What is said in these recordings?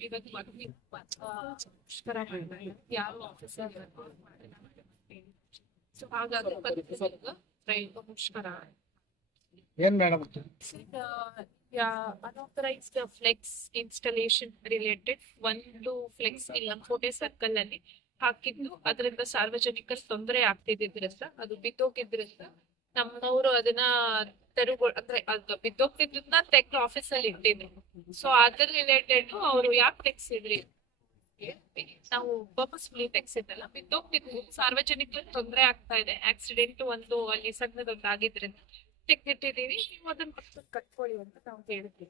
ಇವತ್ತು working, ಯಾವ officer so ಹಾಗಾಗಿ ರೈತ ಮುಷ್ಕರ ಏನ್ madam unauthorised flex installation related ಒಂದು ಫ್ಲೆಕ್ಸ್ ಇಲ್ಲ ಕೋಟೆ ಸರ್ಕಲ್ ಅಲ್ಲಿ ಹಾಕಿದ್ದು. ಅದರಿಂದ ಸಾರ್ವಜನಿಕ ತೊಂದರೆ ಆಗ್ತಿದ್ರಿಂದ ಅದು ಬಿದ್ದೋಗಿದ್ರಿಂದ ನಮ್ಮವರು ಅದನ್ನ ತೆರವು ಅಂದ್ರೆ ಅದು ಬಿದ್ದೋಗ್ತಿದ್ದನ್ನ ತೆಗ್ದು ಆಫೀಸ್ ಅಲ್ಲಿ ಇಟ್ಟಿದ್ರು. ಸೊ ಅದ್ರ ರಿಲೇಟೆಡ್ ಅವರು ಯಾಕೆ ತೆಗ್ಸಿದ್ರಿ? ನಾವು ಪರ್ಪಸ್ಫುಲಿ ತೆಗ್ಸಿದ್ದಲ್ಲ. ಬಿದ್ದೋಗ್ತಿದ್ವು. ಸಾರ್ವಜನಿಕರಿಗೆ ತೊಂದರೆ ಆಗ್ತಾ ಇದೆ. ಆಕ್ಸಿಡೆಂಟ್ ಒಂದು ಅಲ್ಲಿ ಸಣ್ಣದೊಂದು ಆಗಿದ್ರಿಂದ ತೆಗ್ದಿಟ್ಟಿದೀವಿ ನೀವು ಅದನ್ನ ಪಕ್ಕಕ್ಕೆ ಕಟ್ಕೊಳ್ಳಿ ಅಂತ ನಾವು ಹೇಳಿದ್ವಿ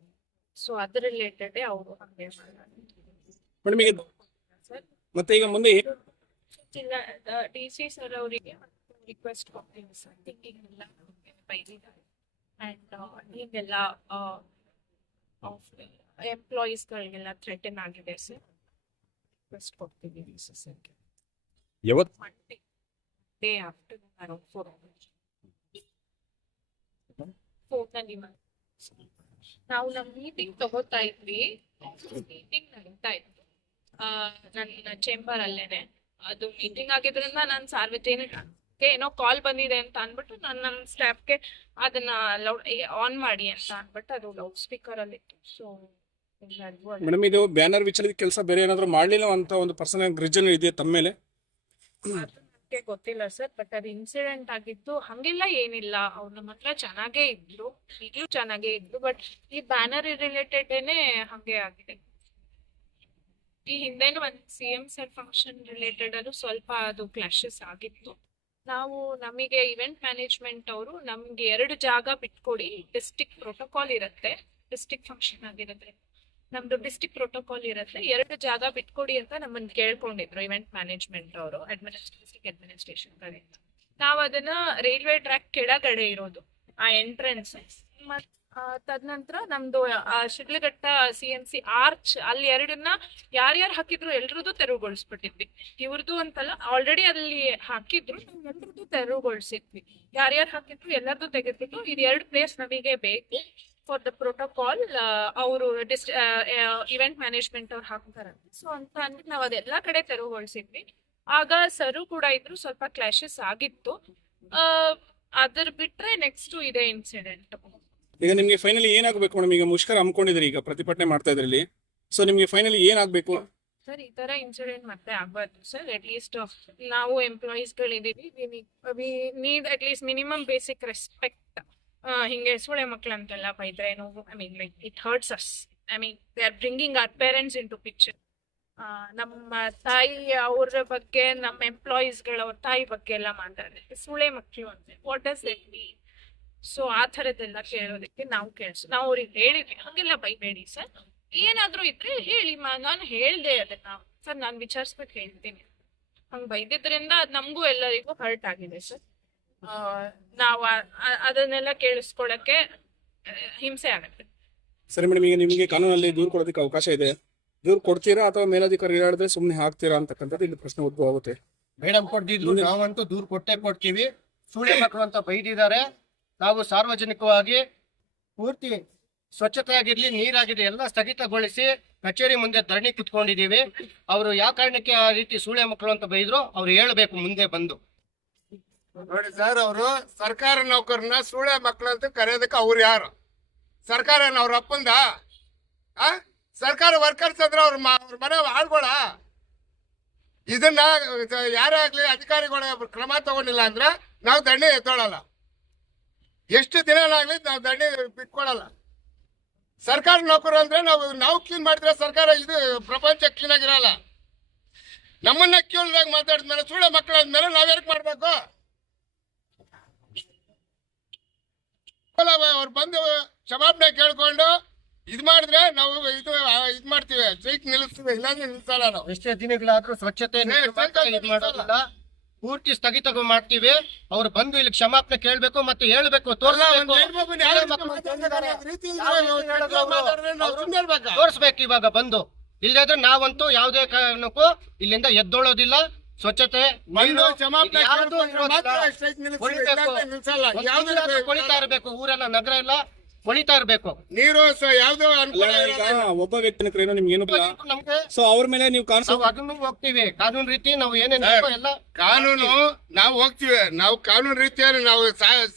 ಸೊ ಅದ್ರ ರಿಲೇಟೆಡ್ ಅವರು ಹಂಗೆ ಮೇಡಮ್ ಈಗ ಸರ್. ಮತ್ತೆ ಈಗ ಮುಂದೆ ಇಲ್ಲ ಡಿ ಸಿ ಸರ್ ಅವರಿಗೆ ರಿಕ್ವೆಸ್ಟ್ ಕೊಡ್ತೀವಿ ಸರ್ ಥಿಂಕಿಂಗ್ ಎಲ್ಲ ಬೈದಿದ್ದಾರೆ ಅಂಡ್ ಹೀಗೆಲ್ಲ ಎಂಪ್ಲಾಯೀಸ್ಗಳಿಗೆಲ್ಲ ಥ್ರೆಟನ್ ಆಗಿದೆ ಸರ್ ರಿಕ್ವೆಸ್ಟ್ ಕೊಡ್ತೀವಿ ಸರ್ಗೆ ಯಾವತ್ತು Monday day after around four ಫೋನಲ್ಲಿ ನಾವು ನಮ್ಮ ಮೀಟಿಂಗ್ ತಗೋತಾ ಇದ್ವಿ. ಮೀಟಿಂಗ್ ನಡೀತಾ ಇತ್ತು. ನನ್ನ ಚೇಂಬರ್ ಅಲ್ಲೇನೆ. ಅದು ಮೀಟಿಂಗ್ ಆಗಿದ್ರಿಂದ ನಾನು ಏನೋ ಕಾಲ್ ಬಂದಿದೆ ಅಂತ ಅನ್ಬಿಟ್ಟು ನಾನು ನನ್ನ ಸ್ಟಾಫ್ಗೆ ಅದನ್ನ ಲೌಡ್ ಆನ್ ಮಾಡಿ ಅಂತ ಅನ್ಬಿಟ್ಟು ಅದು ಲೌಡ್ ಸ್ಪೀಕರ್ ಅಲ್ಲಿ ಇತ್ತು. ಸೊ ಮೇಡಮ್ ಇದು ಬ್ಯಾನರ್ ವಿಚಾರದ ಕೆಲಸ ಬೇರೆ ಏನಾದ್ರೂ ಮಾಡಲಿಲ್ಲ ಅಂತ ಒಂದು ಪರ್ಸನಲ್ ಗ್ರಿಜನ್ ಇದೆ ತಮ್ಮ ಮೇಲೆ? ಅದು ಗೊತ್ತಿಲ್ಲ ಸರ್ ಬಟ್ ಅದು ಇನ್ಸಿಡೆಂಟ್ ಆಗಿದ್ದು ಹಂಗೆಲ್ಲ ಏನಿಲ್ಲ. ಅವ್ರು ನಮ್ಮ ಹತ್ರ ಚೆನ್ನಾಗೇ ಇದ್ರು. ಈಗಲೂ ಚೆನ್ನಾಗೇ ಇದ್ರು ಬಟ್ ಈ ಬ್ಯಾನರ್ ರಿಲೇಟೆಡ್ ಹಂಗೆ ಆಗಿದೆ. ಈ ಹಿಂದೆನೂ ಒಂದು C M sir function related ಅದು ಸ್ವಲ್ಪ ಅದು ಕ್ಲಾಶಸ್ ಆಗಿತ್ತು. ನಾವು ನಮಗೆ ಇವೆಂಟ್ ಮ್ಯಾನೇಜ್ಮೆಂಟ್ ಅವರು ನಮ್ಗೆ ಎರಡು ಜಾಗ ಬಿಟ್ಕೊಡಿ. ಡಿಸ್ಟಿಕ್ ಪ್ರೋಟೋಕಾಲ್ ಇರುತ್ತೆ ಡಿಸ್ಟಿಕ್ ಫಂಕ್ಷನ್ ಆಗಿರುತ್ತೆ. ನಮ್ದು ಡಿಸ್ಟಿಕ್ ಪ್ರೋಟೋಕಾಲ್ ಇರುತ್ತೆ. ಎರಡು ಜಾಗ ಬಿಟ್ಕೊಡಿ ಅಂತ ನಮ್ಮನ್ನ ಕೇಳ್ಕೊಂಡಿದ್ರು ಇವೆಂಟ್ ಮ್ಯಾನೇಜ್ಮೆಂಟ್ ಅವರು ಅಡ್ಮಿನಿಸ್ಟ್ರೇಟಿವ್ ಅಡ್ಮಿನಿಸ್ಟ್ರೇಷನ್ ಕಡೆಯಿಂದ. ನಾವು ಅದನ್ನ ರೈಲ್ವೆ ಟ್ರ್ಯಾಕ್ ಕೆಳಗಡೆ ಇರೋದು ಆ ಎಂಟ್ರೆನ್ಸ್ ಮತ್ ಆ, ತದನಂತರ ನಮ್ದು Shidlaghatta C M C arch ಅಲ್ಲಿ ಎರಡನ್ನ ಯಾರ್ಯಾರು ಹಾಕಿದ್ರು ಎಲ್ರದ್ದು ತೆರವುಗೊಳಿಸ್ಬಿಟ್ಟಿದ್ವಿ. ಇವ್ರದ್ದು ಅಂತಲ್ಲ ಆಲ್ರೆಡಿ ಅಲ್ಲಿ ಹಾಕಿದ್ರು ನಾವು ಎಲ್ರದ್ದು ತೆರವುಗೊಳಿಸಿದ್ವಿ. ಯಾರ್ಯಾರು ಹಾಕಿದ್ರು ಎಲ್ಲರದ್ದು ತೆಗೆದ್ಬಿಟ್ಟು ಇದು ಎರಡು ಪ್ಲೇಸ್ ನಮಗೆ ಬೇಕು ಫಾರ್ ದ ಪ್ರೋಟೋಕಾಲ್ ಅವರು ಡಿಸ್ ಇವೆಂಟ್ ಮ್ಯಾನೇಜ್ಮೆಂಟ್ ಅವ್ರು ಹಾಕ್ತಾರಂತೆ ಸೊ ಅಂತ ಅಂದ್ರೆ ನಾವು ಅದೆಲ್ಲ ಕಡೆ ತೆರವುಗೊಳಿಸಿದ್ವಿ. ಆಗ ಸರು ಕೂಡ ಇದ್ರು, ಸ್ವಲ್ಪ ಕ್ಲಾಶಸ್ ಆಗಿತ್ತು. ಅದ್ರ ಬಿಟ್ರೆ ನೆಕ್ಸ್ಟ್ ಇದೆ ಇನ್ಸಿಡೆಂಟ್ ಈಗ ನಿಮಗೆ ಫೈನಲಿ ಏನಾಗಬೇಕು ಮೇಡಮ್ ಈಗ ಮುಷ್ಕರ ಹಮ್ಮಿಕೊಂಡಿದ್ರಿ ಈಗ ಪ್ರತಿಭಟನೆ ಮಾಡ್ತಾ ಇದ್ರಲ್ಲಿ. ಸೊ ನಿಮಗೆ ಫೈನಲಿ ಏನಾಗಬೇಕು? ಸರ್ ಈ ತರ ಇನ್ಸಿಡೆಂಟ್ ಮತ್ತೆ ಆಗ್ಬಾರ್ದು. ಸರ್ ಅಟ್ ಲೀಸ್ಟ್ ನಾವು employees ಗಳಿದೀವಿ need at least minimum basic respect ಹಿಂಗೆ ಸುಳೆ ಮಕ್ಳು ಅಂತೆಲ್ಲ ಬೈದ್ರೆ I mean like it hurts us I mean they are bringing our parents into picture ನಮ್ಮ ತಾಯಿ ಅವ್ರ ಬಗ್ಗೆ, ನಮ್ಮ ಎಂಪ್ಲಾಯೀಸ್ಗಳ ಅವ್ರ ತಾಯಿ ಬಗ್ಗೆ ಎಲ್ಲ ಮಾತಾಡಿದ್ರೆ ಸುಳೆ ಮಕ್ಕಳು ಅಂತ. What does that mean so ಆ ಥರದ್ದೆಲ್ಲ ಕೇಳೋದಕ್ಕೆ ನಾವು ಕೇಳಿಸ್ ನಾವು ಅವ್ರಿಗೆ ಹೇಳಿದ್ವಿ ಹಂಗೆಲ್ಲ ಬೈಬೇಡಿ ಸರ್. ಏನಾದರೂ ಇದ್ರೆ ಹೇಳಿ ಮಾ ನಾನು ಹೇಳ್ದೆ ಅದನ್ನ. ಸರ್ ನಾನು ವಿಚಾರಿಸ್ಬೇಕು ಹೇಳ್ತೀನಿ. ಹಂಗೆ ಬೈದಿದ್ರಿಂದ ಅದು ನಮಗೂ ಎಲ್ಲರಿಗೂ ಹರ್ಟ್ ಆಗಿದೆ ಸರ್. ನಾವು ಅದನ್ನೆಲ್ಲ ಕೇಳಿಸ್ಕೊಳಕ್ಕೆ ಹಿಂಸೆ ಆಗುತ್ತೆ. ಸರಿ ಮೇಡಮ್ ಈಗ ನಿಮಗೆ ಕಾನೂನಲ್ಲಿ ದೂರು ಕೊಡೋದಕ್ಕೆ ಅವಕಾಶ ಇದೆ. ದೂರು ಕೊಡ್ತೀರಾ ಅಥವಾ ಮೇಲಾಧಿಕಾರಿ ಹೇಳಿದ್ರೆ ಸುಮ್ಮನೆ ಹಾಕ್ತೀರಾ ಅಂತಕ್ಕಂಥದ್ದು ಇಲ್ಲಿ ಪ್ರಶ್ನೆ ಉದ್ಭವ ಆಗುತ್ತೆ. ಮೇಡಮ್ ಕೊಟ್ಟಿದ್ರು ನಾವಂತೂ ದೂರು ಕೊಟ್ಟೆ ಕೊಡ್ತೀವಿ. ಸುಳ್ಳು ಮಕ್ಕಳು ಅಂತ ಬೈದಿದ್ದಾರೆ. ನಾವು ಸಾರ್ವಜನಿಕವಾಗಿ ಪೂರ್ತಿ ಸ್ವಚ್ಛತೆ ಆಗಿರ್ಲಿ ನೀರಾಗಿರ್ಲಿ ಎಲ್ಲ ಸ್ಥಗಿತಗೊಳಿಸಿ ಕಚೇರಿ ಮುಂದೆ ಧರಣಿ ಕುತ್ಕೊಂಡಿದ್ದೀವಿ. ಅವರು ಯಾವ ಕಾರಣಕ್ಕೆ ಆ ರೀತಿ ಸೂಳೆ ಮಕ್ಕಳು ಅಂತ ಬೈದ್ರು, ಅವ್ರು ಹೇಳಬೇಕು ಮುಂದೆ ಬಂದು. ನೋಡಿ ಸರ್, ಅವರು ಸರ್ಕಾರ ನೌಕರನ್ನ ಸೂಳೆ ಮಕ್ಕಳು ಅಂತ ಕರೆಯೋದಕ್ಕೆ ಅವ್ರು ಯಾರು? ಸರ್ಕಾರ ಅವ್ರ ಅಪ್ಪಂದ? ಆ? ಸರ್ಕಾರ ವರ್ಕರ್ಸ್ ಅಂದ್ರೆ ಅವ್ರ ಅವ್ರ ಮನೆ ಆಳ್ಗೋಳ? ಇದನ್ನ ಯಾರೇ ಆಗ್ಲಿ ಅಧಿಕಾರಿಗಳು ಕ್ರಮ ತಗೊಂಡಿಲ್ಲ ಅಂದ್ರೆ ನಾವು ದಂಡೆ ಎತ್ತೋಳಲ್ಲ. ಎಷ್ಟು ದಿನನಾಗ್ಲಿ ನಾವು ದಂಡೆ ಬಿಟ್ಕೊಡಲ್ಲ ಸರ್ಕಾರ ನೌಕರು ಅಂದ್ರೆ ನಾವು ನಾವು ಕ್ಲೀನ್ ಮಾಡಿದ್ರೆ ಸರ್ಕಾರ ಇದು ಪ್ರಪಂಚ ಕ್ಲೀನ್ ಆಗಿರಲ್ಲ. ನಮ್ಮನ್ನ ಕೇಳಿದಾಗ ಮಾತಾಡಿದ್ಮೇಲೆ ಸುಳ್ಳ ಮಕ್ಕಳಾದ್ಮೇಲೆ ಮಾಡಬೇಕು? ಮಾಡ್ಬೇಕು ಅವ್ರು ಬಂದು ಕ್ಷಮಾಪಣೆ ಕೇಳ್ಕೊಂಡು ಇದು ಮಾಡಿದ್ರೆ ನಾವು ಇದು ಇದು ಮಾಡ್ತೀವಿ ಸ್ಟ್ರೈಕ್ ನಿಲ್ಲಿಸ್ತೀವಿ ಇಲ್ಲಾಂದ್ರೆ ನಿಲ್ಸಲ್ಲ ನಾವು. ಎಷ್ಟೇ ದಿನಗಳಾದ್ರೂ ಸ್ವಚ್ಛತೆ ಪೂರ್ತಿ ಸ್ಥಗಿತ ಮಾಡ್ತೀವಿ. ಅವ್ರು ಬಂದು ಇಲ್ಲಿ ಕ್ಷಮಾಪಣೆ ಕೇಳ್ಬೇಕು ಮತ್ತೆ ಹೇಳ್ಬೇಕು ತೋರಿಸ್ಬೇಕು. ಇವಾಗ ಬಂದು. ಇಲ್ಲದ್ರೆ ನಾವಂತೂ ಯಾವುದೇ ಕಾರಣಕ್ಕೂ ಇಲ್ಲಿಂದ ಎದ್ದೋಳೋದಿಲ್ಲ. ಸ್ವಚ್ಛತೆ ಕೊಳಿತಾ ಇರಬೇಕು. ಊರೆಲ್ಲ ನಗರ ಎಲ್ಲ ಹೊಳಿತಾ ಇರ್ಬೇಕು. ನೀರು ಸ- ಯಾವ್ದೋ ಅನುಕೂಲ ಈಗ ಒಬ್ಬ ವ್ಯಕ್ತಿ ಕ್ರೈನು ನಿಮ್ಗೆ ಏನು ನಮ್ಗೆ ಸೊ ಅವ್ರ ಮೇಲೆ ನೀವು ನಾವು ಅದನ್ನು ಹೋಗ್ತೀವಿ. ಕಾನೂನು ರೀತಿ ನಾವು ಏನೇನು ಬೇಕೋ ಎಲ್ಲ ಕಾನೂನು ನಾವು ಹೋಗ್ತೀವಿ. ನಾವು ಕಾನೂನು ರೀತಿಯಲ್ಲಿ ನಾವು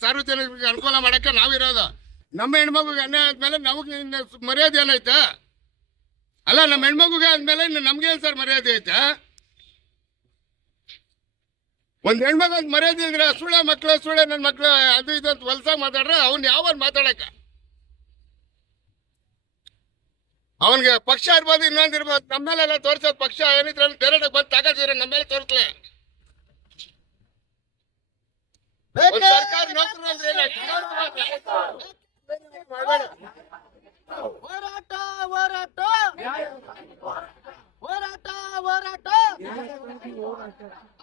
ಸಾರ್ವಜನಿಕರಿಗೆ ಅನುಕೂಲ ಮಾಡಕ್ಕೆ ನಾವಿರೋದು ನಮ್ಮ ಹೆಣ್ಮಗುಗೆ ಅನ್ಯಾಯ ಆದ್ಮೇಲೆ ನಮಗೆ ಇನ್ನು ಮರ್ಯಾದೆ ಏನೈತೆ ಅಲ್ಲ ನಮ್ಮ ಹೆಣ್ಮಗುಗೆ ಆದ್ಮೇಲೆ ಇನ್ನು ನಮ್ಗೆ ಏನ್ ಸರ್ ಮರ್ಯಾದೆ ಐತೆ? ಒಂದ್ ಹೆಣ್ಮಗ ಮರ್ಯಾದೆ ಇದ್ರೆ ಸುಳ್ಳ ಮಕ್ಳು ಸುಳ್ಳ ನನ್ನ ಮಕ್ಳು ಅದು ಇದು ಅಂತ ಹೊಲ್ಸಾಗ ಮಾತಾಡ್ರೆ ಅವ್ನು ಯಾವ ಮಾತಾಡಕ ಅವನ್ಗೆ ಪಕ್ಷ ಇರ್ಬೋದು ಇನ್ನೊಂದು ಇರ್ಬೋದು. ನಮ್ಮ ಮೇಲೆಲ್ಲ ತೋರಿಸೋದು ಪಕ್ಷ ಏನಿದ್ರೆ ಡೈರೆಕ್ಟ್ ಬಂದು ತಗೋತಿದ್ರೆ ನಮ್ಮ ಮೇಲೆ ತೋರಿಸ್ಲೆ. ಸರ್ಕಾರಿ? ಮಾಡ್ಬೇಡ. ಹೋರಾಟ ಹೋರಾಟ. ಹೋರಾಟ ಹೋರಾಟ.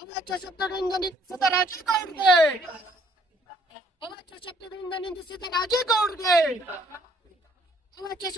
ಅವಾಚ್ಯ ಶಬ್ದಗಳಿಂದ ನಿಂದಿಸಿದ ರಾಜೇಗೌಡ್ಗೆ. ಅವಾಚ್ಯ ಶಬ್ದಗಳಿಂದ ನಿಂದಿಸಿದ ರಾಜೇಗೌಡ್ಗೆ. ಅವಾಚ್ಯ